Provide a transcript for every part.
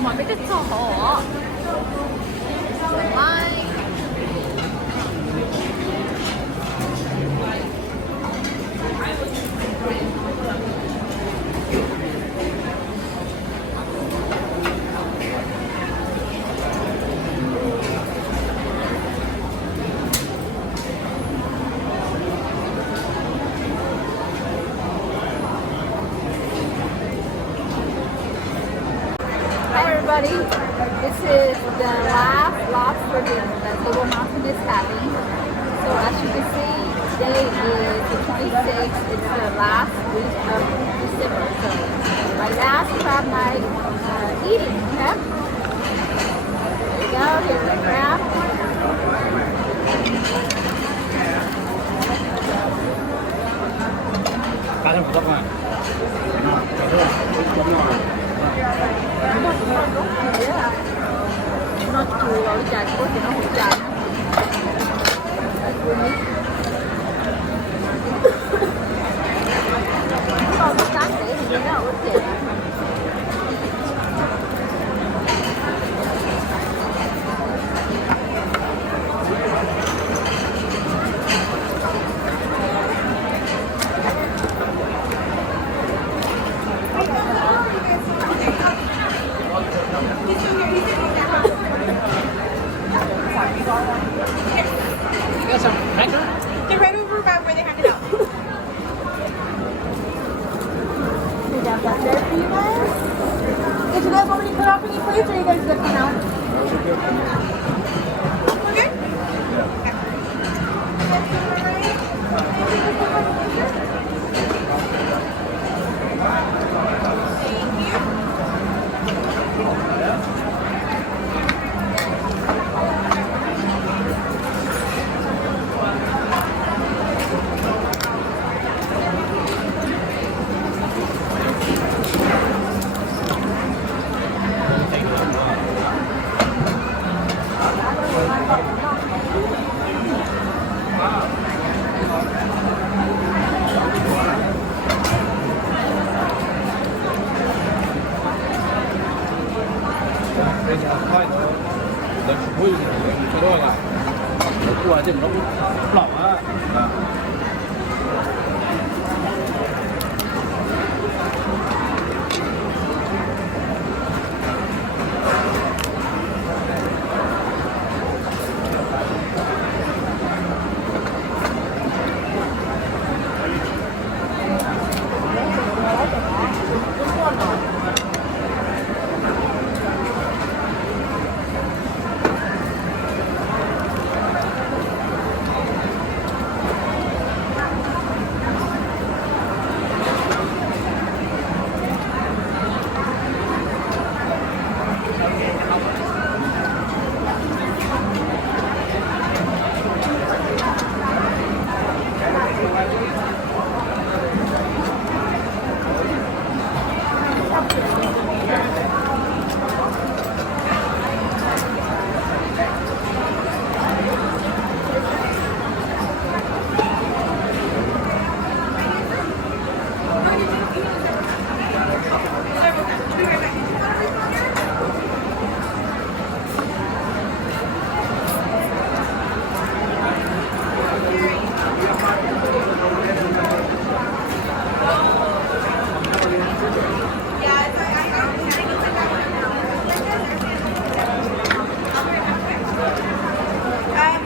嘛，俾隻錯我。咪。Everybody, this is the last lobster dinner that Table Mountain is having. So as you can see, today is the 26th. It's the last week of December. So my last crab night eating. Okay? There you go. Here's the crab. Nó chùi vào cái chai của thì nó không chai nó có sáng để thì nó không chai. Get right over by where they hang it out. We got that there for you guys. Did you guys want me to put off any plates or are you guys good for now? We're good?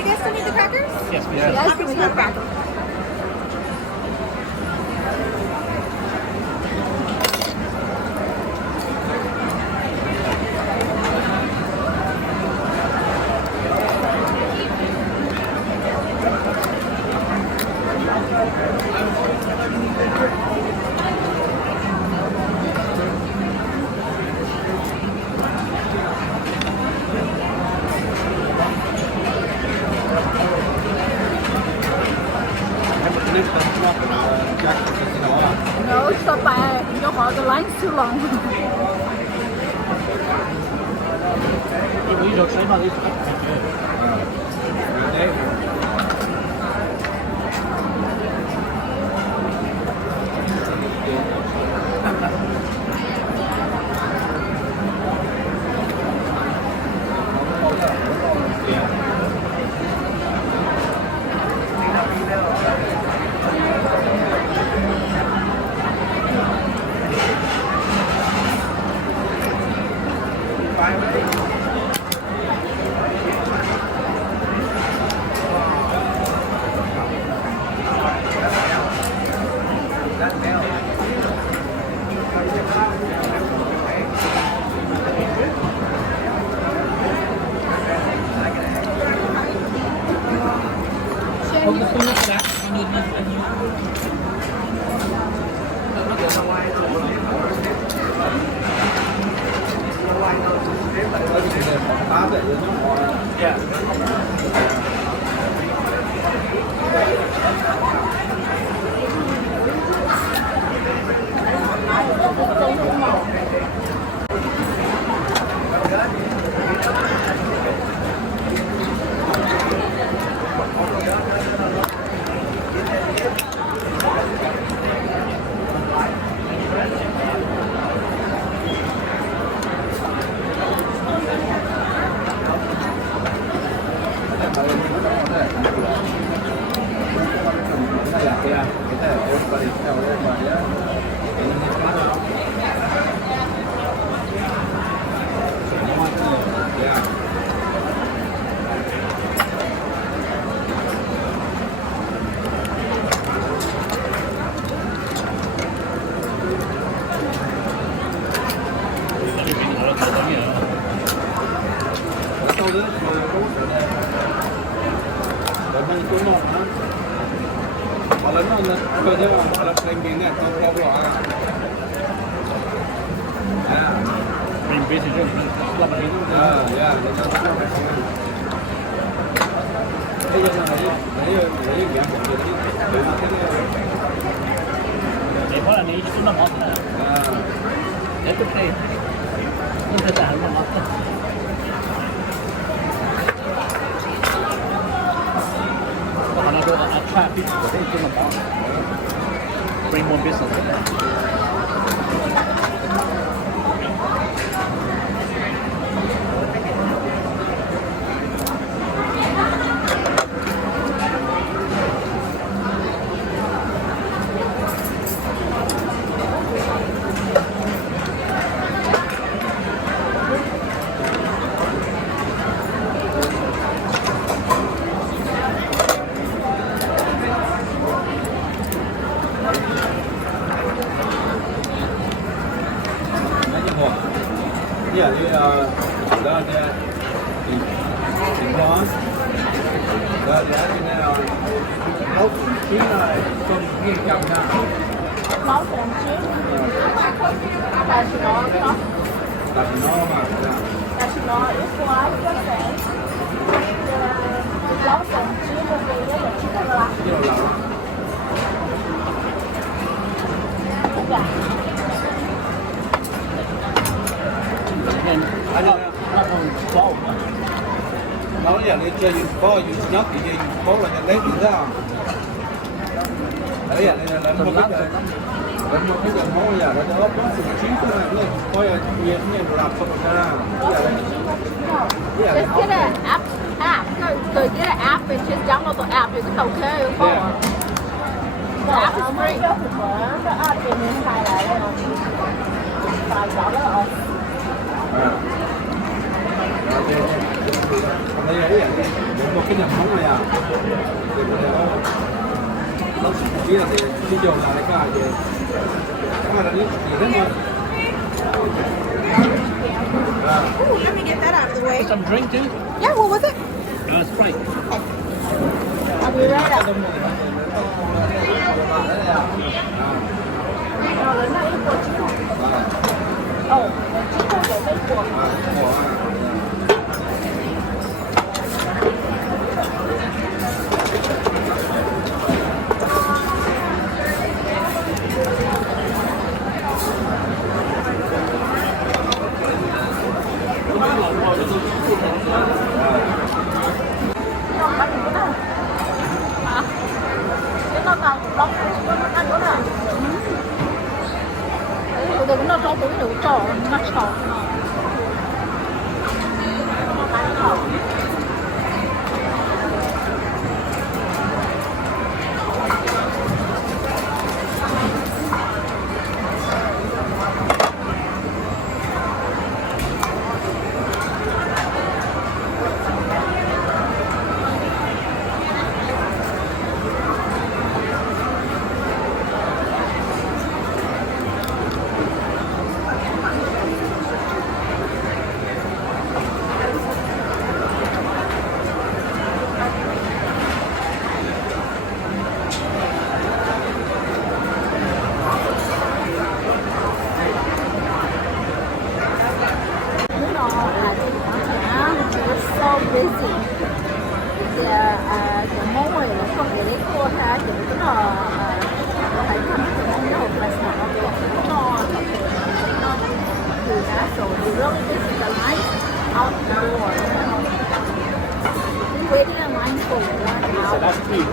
You guys still need the crackers? Yes, we Yes, have. we need crackers. No, stop by. The line's too long. 我呢度洗翻啲嘅。Yeah, everybody tell everybody, yeah. Yeah. Đâu đó, rồi mình cũng một nữa. Mà lớn hơn cơ thể mà là thành biến này không có rõ à. À. Mình biết thì làm gì Yeah, bây giờ là lấy miệng của mình để có là ní chúng nó ngon nữa. Để chút đi. Không thể tả nó ngon. Còn nó có attract people để chúng nó ngon. Bring more business. Ví dụ như đó thì tình huống đó thì cái này là nấu chín là trong nghiêm trọng nha. Nấu tôm chín. Tại vì nó đó. Tại vì nó mà Tại vì nó ít quá rất sẽ nấu tôm chín một cái đó là chỉ là cái đầu lòng. dạ. Nó còn bầu. Nó giờ đi chơi có nhóc gì có là nhận lấy gì đó. Đấy giờ này là một cái đến một cái món giờ nó ốp nó sự chín cái này nữa coi là nhiều làm xong rồi ra. Just get an app. So get an app and just download the app. It's okay. The app is free. The app thì mình xài lại xài rõ đó. Đây là một cái nhập món này à. Nó chỉ là đi dùng là cái cả gì. Cái này là gì hết rồi. Ooh, let me get that out of the way. Some drink too? Yeah, what was it? Sprite. I'll be right up. Oh, chicken của bên của. Tôi cũng nó cho túi đủ trò, nó trò. busy. The môi là không để lấy cua ha, thì cái là phải thăm cái món đâu là sao nó cho từ đó rồi you really this is the line out the door. Waiting in line for 1 hour. So that's three.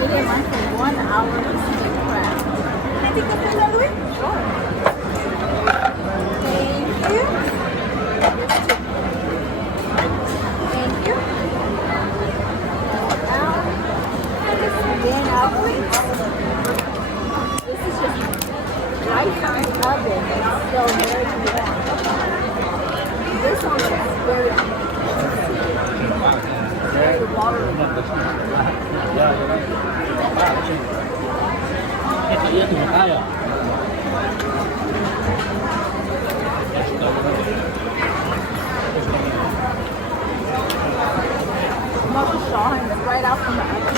Waiting in line for 1 hour to see the crab. Can I take the food out of the way? Sure. Thank you. Thank you. Out. This is just lifetime oven. It's so very warm. This one is very watery. 也挺大呀。Not too strong, and it's right out from the oven.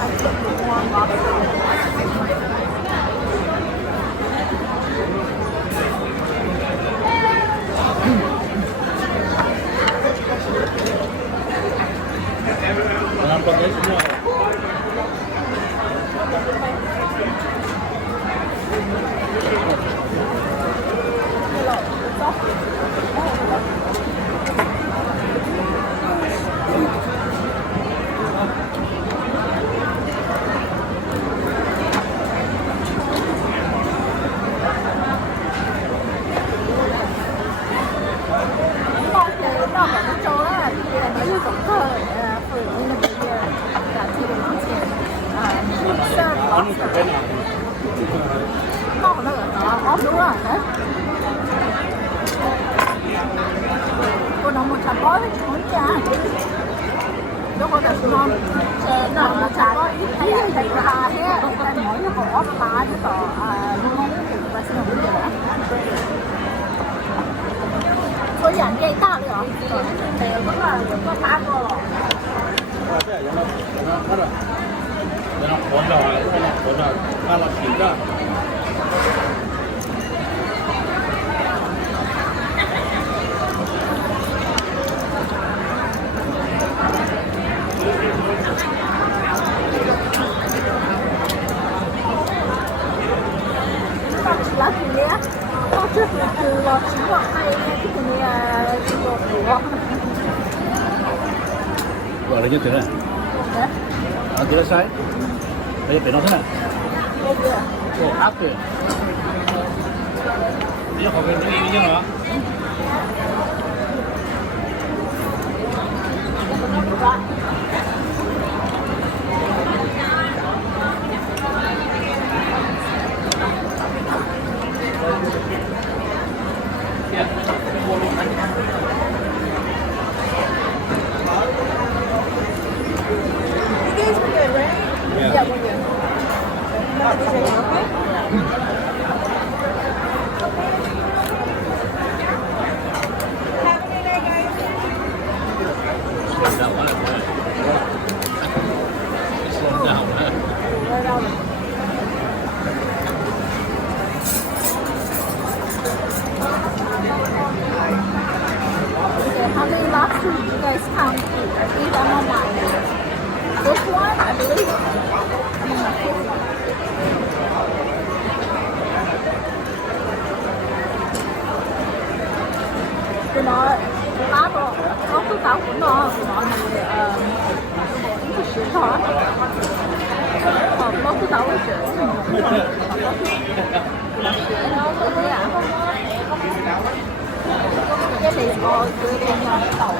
I put the warm lobster in. Jangan pakai semua. Anu benar. 闹那个啥，好多啊！我能不吃饱的空间，如果就是说，那么吃饱，你也可以下去，在某一个爬的到龙不是龙的，我眼界大了，我爬过了。然后活着，活着，看了挺着。老几年，到这是老几个，还有这个呢，这个火。我来就对了。啊，对了噻。Bây giờ phải nói thế này. Ồ, áp kìa. Bây giờ có cái gì như nào? Yeah, we're good. How many lobsters do you guys count? I think I'm on mine. This one, I believe. Tụi nó lá bộ, có cái táo của nó thì một cái sữa thôi. Còn có cái táo của sữa. Nó có cái ạ. Cái này có dưới đây nhỏ tàu.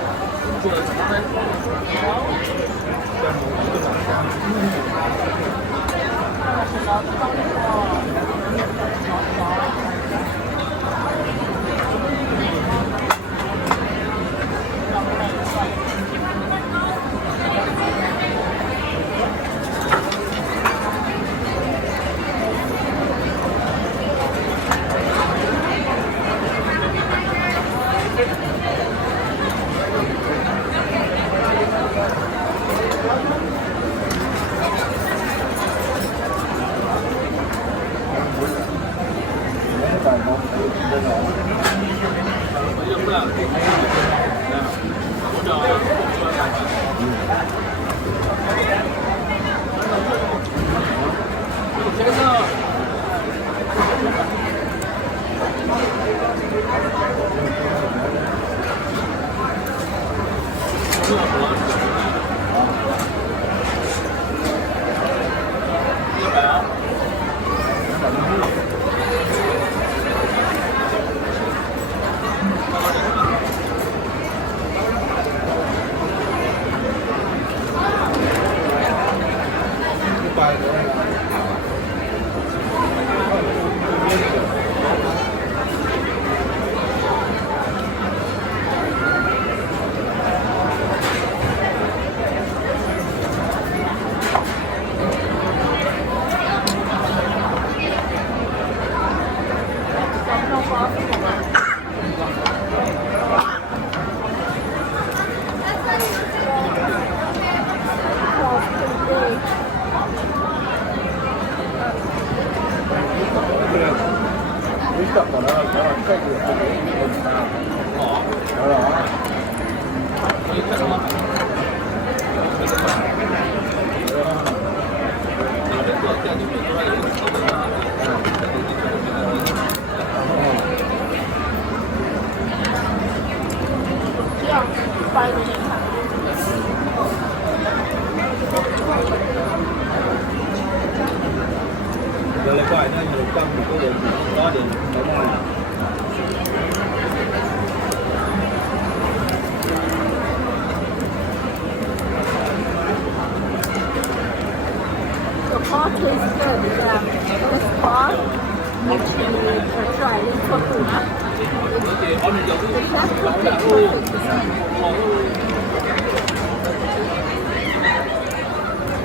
ไปเลยค่ะ Rồi lại gọi nó nhiều trong thì có thể có để nó ngon. The pot tastes good. This pot makes you try it for food. It's not cooked at perfect.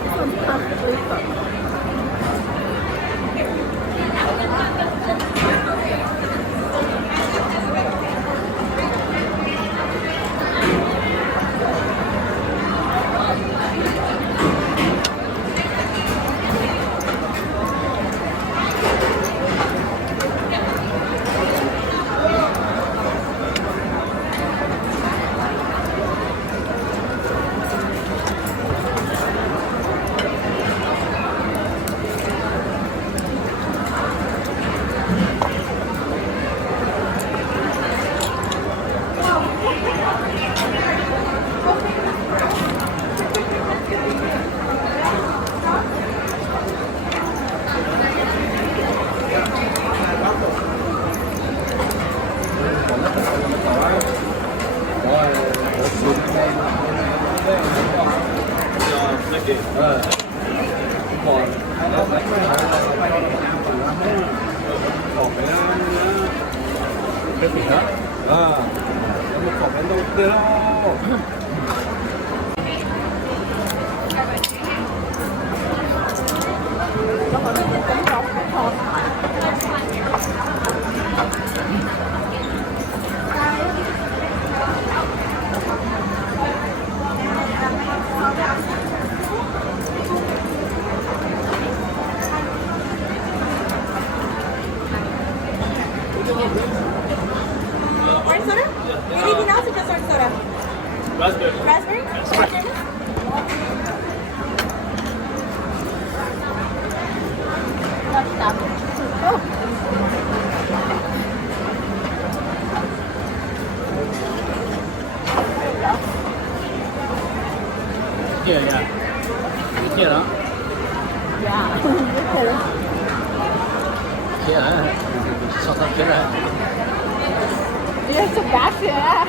This one's perfectly cooked. Cái gì đó. Nó một cọc bánh đâu kia đâu. Orange soda? Anything else or just orange soda? Raspberry. Raspberry? Raspberry? Kia kìa. Cái kia đó. Yeah. Kia hả? Sao tao kia ra? You're Sebastian.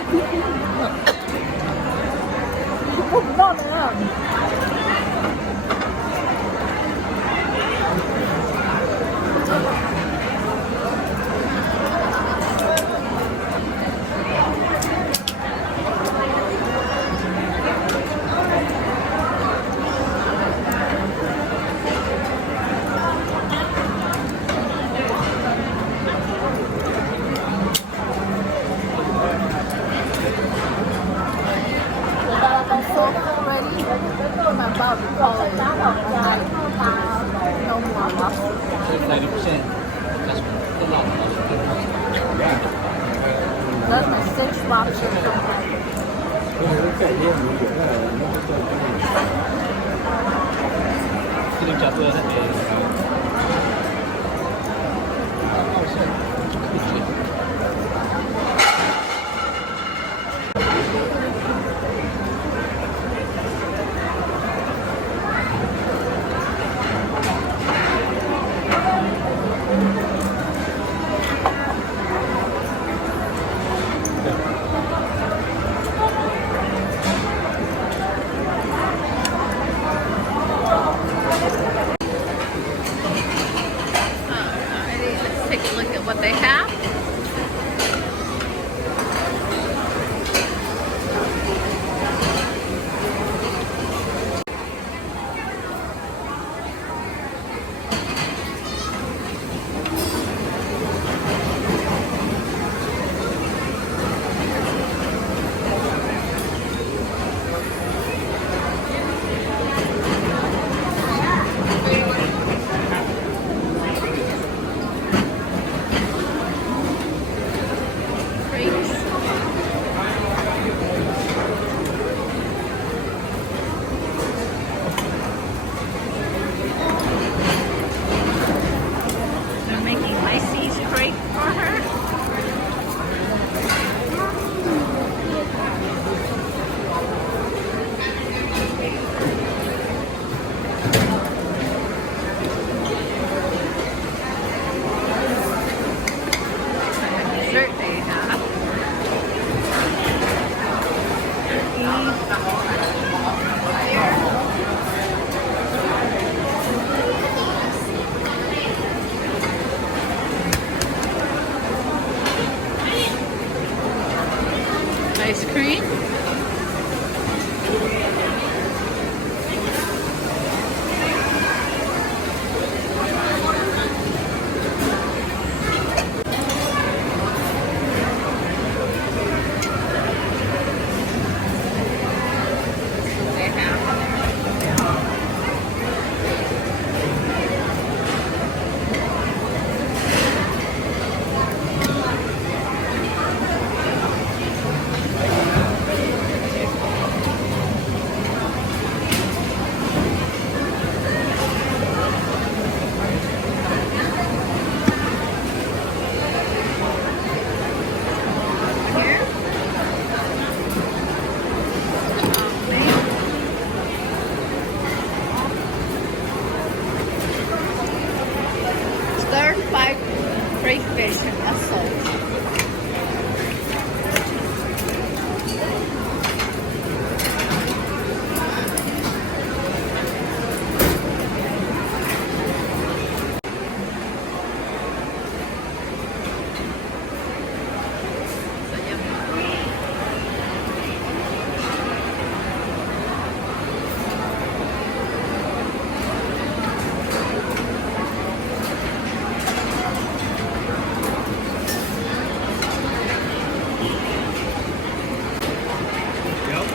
Không rõ nữa. I'm so full already. I'm about to call it. No more lobster. 90%. That's the lot. That's my sixth lobster. Cái đường chợ vừa đó thì Alrighty, let's take a look at what they have. cream. Stir-fried crayfish and mussels.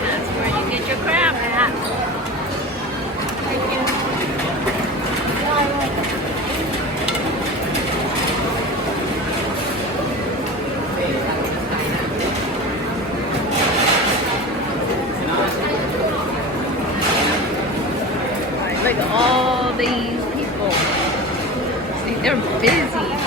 That's where you get your crab at. Look at all these people. See, they're busy.